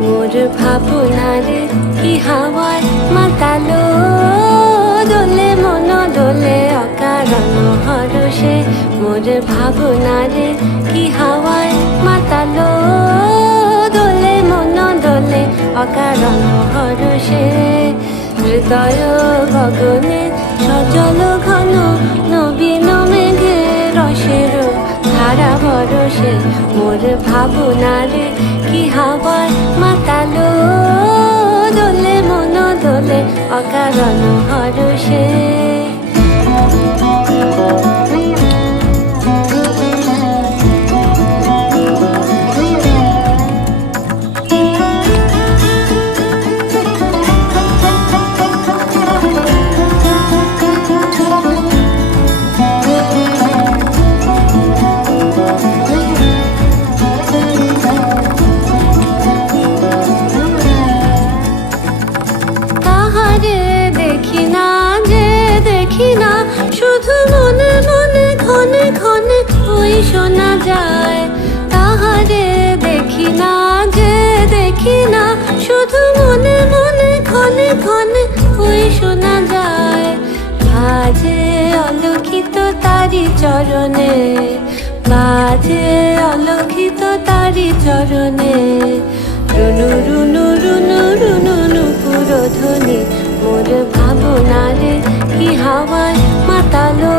মোর ভাবনারে কি হাওয়ায় মাতালো? দোলে মন, দোলে অকারণ হরষে মোর ভাবনারে কি হাওয়ায় মাতালো? দোলে মন, দোলে অকারণ হরষে হৃদয় গগনে ভরসে মোর ভাবনারে কি হাওয়ায় মাতালো দোলে মন দোলে অকারণ হরষে অলক্ষিত তারি চরণে বাজে অলক্ষিত তারি চরণে, রুনু রুনু রুনু রুনু নুপুর ধ্বনি মোর ভাবনারে কি হাওয়ায় মাতালো।